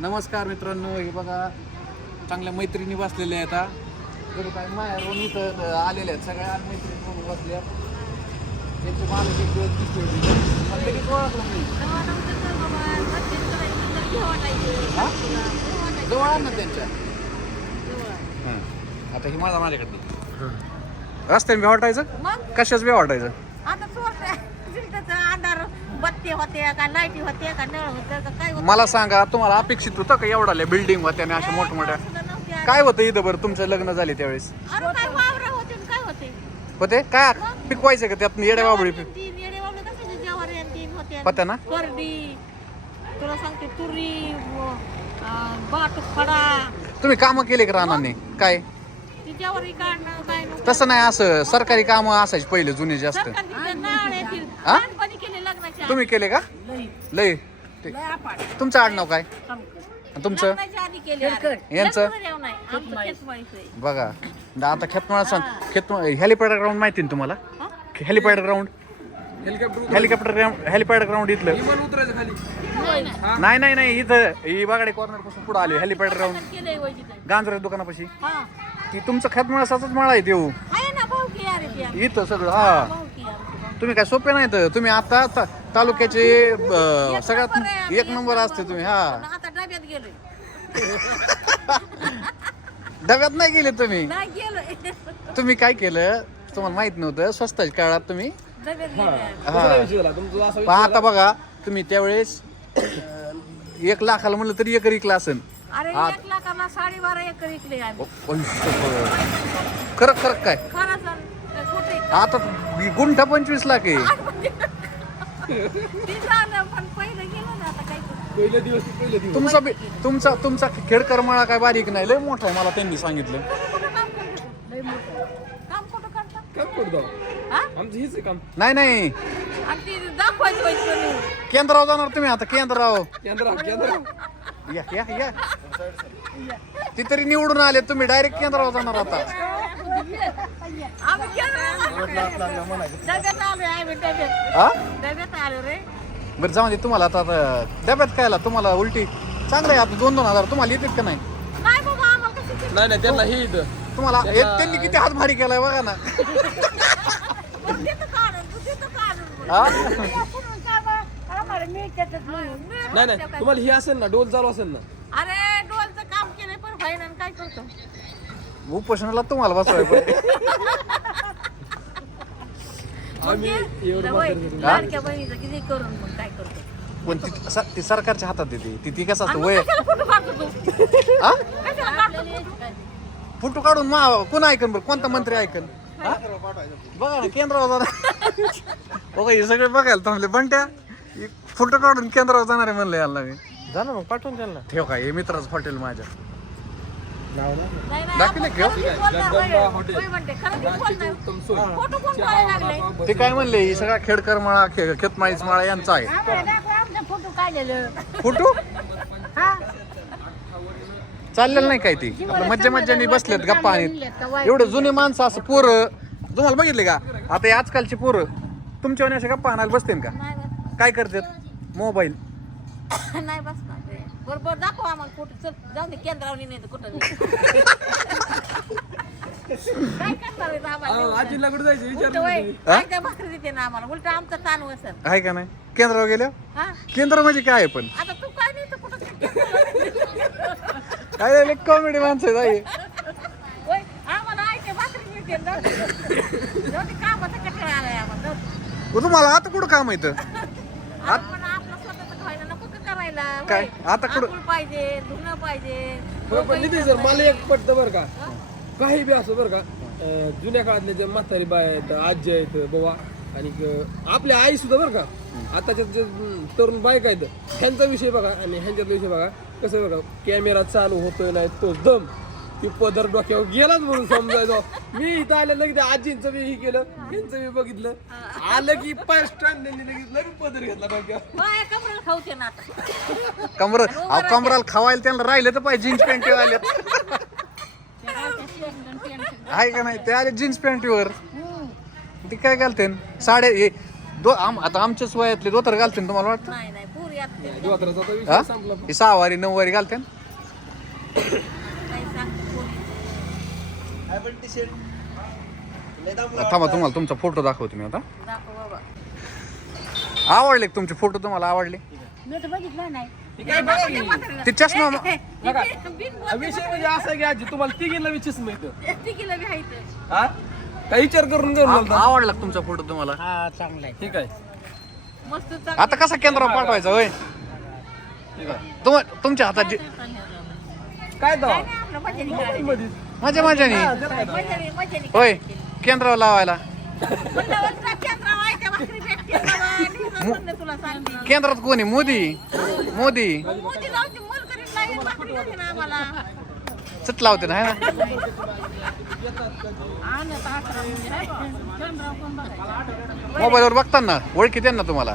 नमस्कार मित्रांनो हे बघा चांगल्या मैत्रिणी बसलेल्या आहेत तर काय माहेरून इथं आलेल्या आहेत सगळ्या मैत्रिणी बघून बसल्या. त्यांचे मालक एक दिवस दिसले होते. पण लगेच ओळखलं मी हा? जवळ आण ना त्यांच्या? हां. आता ही माझा माझ्याकडे रस्त्याने बी वाटायचं? मग? कशाच बी वाटायचं? आता बत्ती होते का लाईटी होते का नळ होतं का काय होतं? मला सांगा तुम्हाला अपेक्षित होतं का एवढ्या बिल्डिंग होत्या आणि अशा मोठमोठ्या? सुद्धा. काय होतं इथं बरं? तुमचं लग्न झाले त्यावेळेस? अरे काय वावरं होते आणि काय होते? होते? काय पिकवायचं का त्यात येड्या बाबळी पिक तीन येडे वावळे कशाचे ज्वारी आणि तीन होते. पत्या ना? करडी तुला सांगते तुरी व, अं, बाट फडा तुम्ही कामं केले का रानांनी? काय? ती ज्वारी काढणं काय नको. तसं नाही असं सरकारी कामं असायची पहिले जुने जास्त. नाळ येतील. हा? लग्नाच्या तुम्ही केले का? लय ते- तुमचं आडनाव काय? आणि तुमचं? लग्नाच्या आधी केले अरे. यांचं? बघा. दा- आता खेतमाळा सांग. खेत हेलिपॅड ग्राउंड माहिती ना तुम्हाला? हा? Helipad ground? Helicopter helicopter ground helipad ground इथलं. विमान उतरायचं खाली. नाही, नाही. नाही इथं ही बागाडे कॉर्नरपासून पुढे आली. Helipad ground. केलंय वय तिथे. गांजरे दुकानापाशी. हा. ती तुमचं खेतमाळाचाच मळा आहे देऊ आहे ना भाऊ की अरे ती आमची. इथं सगळं हा. तुम्ही काय सोपे नाहीत. तुम्ही आता ता- तालुक्याचे अं, सगळ्यात एक नंबर असते तुम्ही हा. आता डब्यात गेलोय. डब्यात नाही गेले तुम्ही? नाही गेलोय. तुम्ही काय केलं? तुम्हाला माहीत नव्हतं स्वस्ताच्या काळात तुम्ही? डब्यात गेलोय हा. पण आता बघा तुम्ही त्यावेळेस अं, एक लाखाला म्हणलं तरी एकर इकला असेल. अरे हा. एक लाखाला साडेबारा एकर आम्ही. खरं खरं काय? आता गुंठा पंचवीस लाख आहे. ते झालं पण पहिलं गेलं ना आता काय करू? पहिले दिवस ते पहिले दिवस. तुमचा बी- तुमचा तुमचा खेडकर मळा काय बारीक नाही लय मोठा आहे मला त्यांनी सांगितलं. तुम्ही कुठं काम करता? लय मोठं. काम कुठं करता? काम करतो हा? आमचं हीच आहे काम. नाही नाही. केंद्रावर जाणार तुम्ही आता केंद्रावर. केंद्र केंद्र. या या या. ती तरी निवडून आले तुम्ही डायरेक्ट केंद्रावर जाणार आता. हा? डब्यात आलो रे बरं जाऊ दे तुम्हाला आता डब्यात खायला तुम्हाला उलटी. चांगलं आहे आता दोन दोन हजार तुम्हाला येतात का नाही? नाही बाबा आम्हाला कसं ते- नाही नाही त्यांना हे इथं. तुम्हाला हे त्यांनी किती हात भारी केलाय बघा ना. हा? नाही नाही तुम्हाला हे असेल ना डोल चालू असेल ना. अरे डोलचं काम केलंय पण काय करतो? उपोषणाला तुम्हाला बसवाय पाहिजे आम्ही एवढं होय, म्हातारे झालो. लाडक्या बहिणीचं किती करून मग काय करतो? पण ती स- ती सरकारच्या हातात येते ती ती कसं असतं वय फोटो काढतो हा काढून मा कोण ऐकन बरं? कोणता मंत्री ऐकन? हा? बघा ना केंद्रावर जाणार. बघा हे सगळे बघायला थांबले. बंट्या फोटो काढून केंद्रावर जाणार आहे म्हणलं याला मी जा ना मग पाठवून त्यांना ठेव काय हे मित्राचं हॉटेल माझ्या. दाखवलं आपण की हो? ते काय म्हणले ही सगळा खेडकर माळा खे- खेतमाळीच माळा यांचा आहे. फोटो काढलेलं. फोटो? चाललेलं नाही काय ती? आपलं मज्जा मज्जाने बसलेत गप्पा आणि एवढे जुने माणसं असं पोरं. तुम्हाला बघितले का? आता हे आजकालची पोरं तुमच्या अशा गप्पा आणायला बसते का? नाही काय करतात? मोबाईल. नाही बसणार. बरोबर दाखव आम्हाला फोटो चल जाऊ दे केंद्रावनी नाही तर कुठं नाही. काय करणार आम्हाला आजीला कुठे जायचं? उलट विचार वय? काय भाकरी देते ना आम्हाला? उलट आमचा ताण वसन आहे का नाही? केंद्रावर गेल्या? हा? केंद्र म्हणजे काय आहे पण? आता तू काय नाही तर कुठं? काय कॉमेडी माणसं आहे ताई. आम्हाला आहे ते भाकरी मिळते ना. जाऊ दे, कामाचा कटाळा आलाय आम्हाला. जाऊ दे. मग तुम्हाला आता कुठं काम येतं काय? होय. आता कुठं- आंघोळ पाहिजे धुणं पाहिजे. हो, पण निधी सर मला एक पटतं बरं का? काही बी असं बरं का अं, जुन्या काळातले जे म्हातारी बाय आहेत आजी आहेत बाबा आणि क- आपल्या आई सुद्धा बरं का? आताच्या जे अं, तरुण बायक आहेत ह्यांचा विषय बघा आणि ह्यांच्यातला विषय बघा. कसं बघा कॅमेरा चालू होतोय नाही तो दम. ती पदर डोक्यावर गेलाच म्हणून समजायचो. मी इथं आलं लगेच आजींचं बी हे केलं ह्यांचं बी बघितलं. आलं की पाय स्टँड लगेच लगेच पदर घेतला डोक्यावर. बाया कमरेला खाऊते ना आता. कमर अहो कमराला खावायला त्यांना राहिलं तर पाहिजे जीन्स पॅन्ट आले आहे का नाही? ते आले जीन्स पॅन्टीवर. ते काय घालते साडे हे दो आम आता आमच्याच वयातले दोतर घालते तुम्हाला वाटतं? नाही नाही पुरी ते दिवात्राचा आता विषय संपला. ही सहावारी नऊवारी घालते ना? काही सांगते. कोणी थांबा तुम्हाला तुमचा फोटो दाखवतो मी आता. आवडले का तुमचे फोटो? तुम्हाला आवडले? मी तर बघितलं नाही. हे काय बघा की. ते चष्मा. विषय म्हणजे असा की आजी तुम्हाला तिकीला बी हायचं हा काय विचार करून आवडला का तुमचा फोटो तुम्हाला? हा चांगला आहे. ठीक आहे. मस्त चांगलं आता कसा केंद्रावर पाठवायचा होय? तुम तुमच्या हातात जे- काय दवा. मध्ये मजाने मजाने? होय केंद्रावर लावायला. केंद्रात कोणी मोदी. मोदी. चट लावते ना? है म्हणजे? मोबाईलवर बघताना ओळखी ना तुम्हाला.